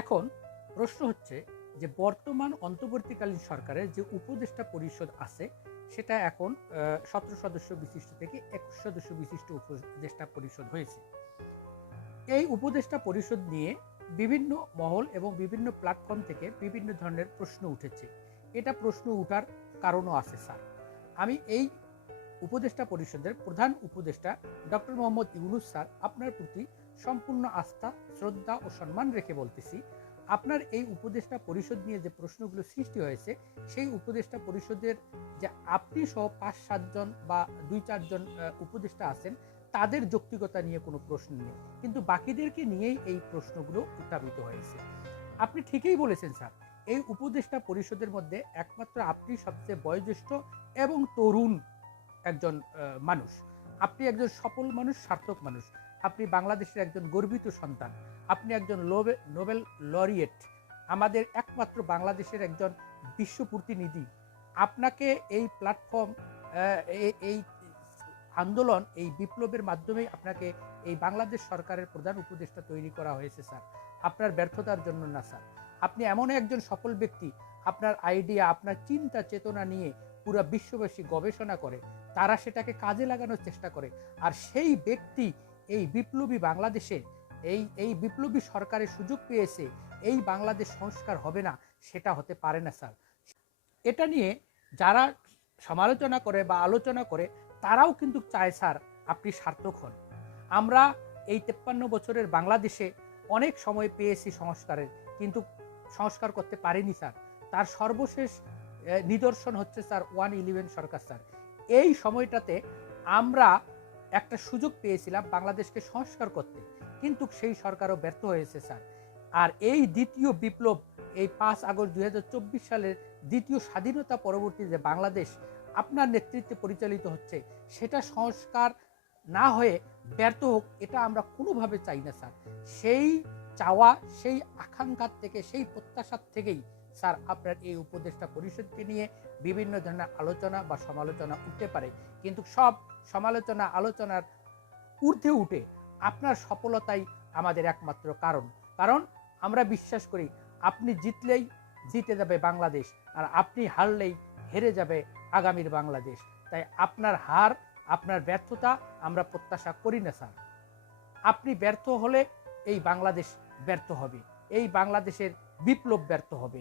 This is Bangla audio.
এখন প্রশ্ন হচ্ছে যে বর্তমান অন্তর্বর্তীকালীন সরকারের যে উপদেষ্টা পরিষদ আছে সেটা এখন 17 সদস্য বিশিষ্ট থেকে 21 সদস্য বিশিষ্ট উপদেষ্টা পরিষদ হয়েছে। এই উপদেষ্টা পরিষদ নিয়ে বিভিন্ন মহল এবং বিভিন্ন প্ল্যাটফর্ম থেকে বিভিন্ন ধরনের প্রশ্ন উঠেছে। এটা প্রশ্ন উঠার কারণও আছে স্যার। আমি এই উপদেষ্টা পরিষদের প্রধান উপদেষ্টা ডক্টর মোহাম্মদ ইউনূস স্যার আপনার প্রতি সম্পূর্ণ আস্থা, শ্রদ্ধা ও সম্মান রেখে বলতেছি, আপনার এই উপদেষ্টা পরিষদ নিয়ে যে প্রশ্নগুলো সৃষ্টি হয়েছে সেই উপদেষ্টা পরিষদের যে আপনি সহ 5-7 জন বা 2-4 জন উপদেষ্টা আছেন তাদের যৌক্তিকতা নিয়ে কোনো প্রশ্ন নেই, কিন্তু বাকিদেরকে নিয়েই এই প্রশ্নগুলো উত্থাপিত হয়েছে। আপনি ঠিকই বলেছেন স্যার, এই উপদেষ্টা পরিষদের মধ্যে একমাত্র আপনি সবচেয়ে বয়োজ্যেষ্ঠ এবং তরুণ একজন মানুষ। আপনি একজন সফল মানুষ, সার্থক মানুষ। আপনি বাংলাদেশের একজন গর্বিত সন্তান। আপনি একজন নোবেল লরিয়েট, আমাদের একমাত্র বাংলাদেশের একজন বিশ্ব প্রতিনিধি। আপনাকে এই প্ল্যাটফর্ম, এই আন্দোলন, এই বিপ্লবের মাধ্যমেই আপনাকে এই বাংলাদেশ সরকারের প্রধান উপদেষ্টা তৈরি করা হয়েছে স্যার। আপনার ব্যর্থতার জন্য না স্যার। আপনি এমন একজন সফল ব্যক্তি, আপনার আইডিয়া, আপনার চিন্তা চেতনা নিয়ে পুরো বিশ্ববাসী গবেষণা করে, তারা সেটাকে কাজে লাগানোর চেষ্টা করে। আর সেই ব্যক্তি এই বিপ্লবী বাংলাদেশে এই বিপ্লবী সরকারের সুযোগ পেয়েছে, এই বাংলাদেশ সংস্কার হবে না, সেটা হতে পারে না স্যার। এটা নিয়ে যারা সমালোচনা করে বা আলোচনা করে তারাও কিন্তু চায় স্যার আপনি সার্থক হন। আমরা এই 53 বছরের বাংলাদেশে অনেক সময় পেয়েছি সংস্কারের, কিন্তু সংস্কার করতে পারিনি স্যার। তার সর্বশেষ নিদর্শন হচ্ছে স্যার 111 সরকার স্যার। এই সময়টাতে আমরা একটা সুযোগ পেয়েছিলাম বাংলাদেশকে সংস্কার করতে, কিন্তু সেই সরকারও ব্যর্থ হয়েছে স্যার। আর এই দ্বিতীয় বিপ্লব, এই 5 আগস্ট 2024 সালের দ্বিতীয় স্বাধীনতা পরবর্তী যে বাংলাদেশ আপনার নেতৃত্বে পরিচালিত হচ্ছে, সেটা সংস্কার না হয়ে ব্যর্থ হোক, এটা আমরা কোনোভাবে চাই না স্যার। সেই চাওয়া, সেই আকাঙ্ক্ষার থেকে, সেই প্রত্যাশার থেকেই স্যার আপনার এই উপদেষ্টা পরিষদকে নিয়ে বিভিন্ন ধরনের আলোচনা বা সমালোচনা উঠতে পারে, কিন্তু সব সমালোচনা আলোচনার ঊর্ধ্বে উঠে আপনার সফলতাই আমাদের একমাত্র কারণ আমরা বিশ্বাস করি আপনি জিতলেই জিতে যাবে বাংলাদেশ, আর আপনি হারলেই হেরে যাবে আগামীর বাংলাদেশ। তাই আপনার হার, আপনার ব্যর্থতা আমরা প্রত্যাশা করি না স্যার। আপনি ব্যর্থ হলে এই বাংলাদেশ ব্যর্থ হবে, এই বাংলাদেশের বিপ্লব ব্যর্থ হবে।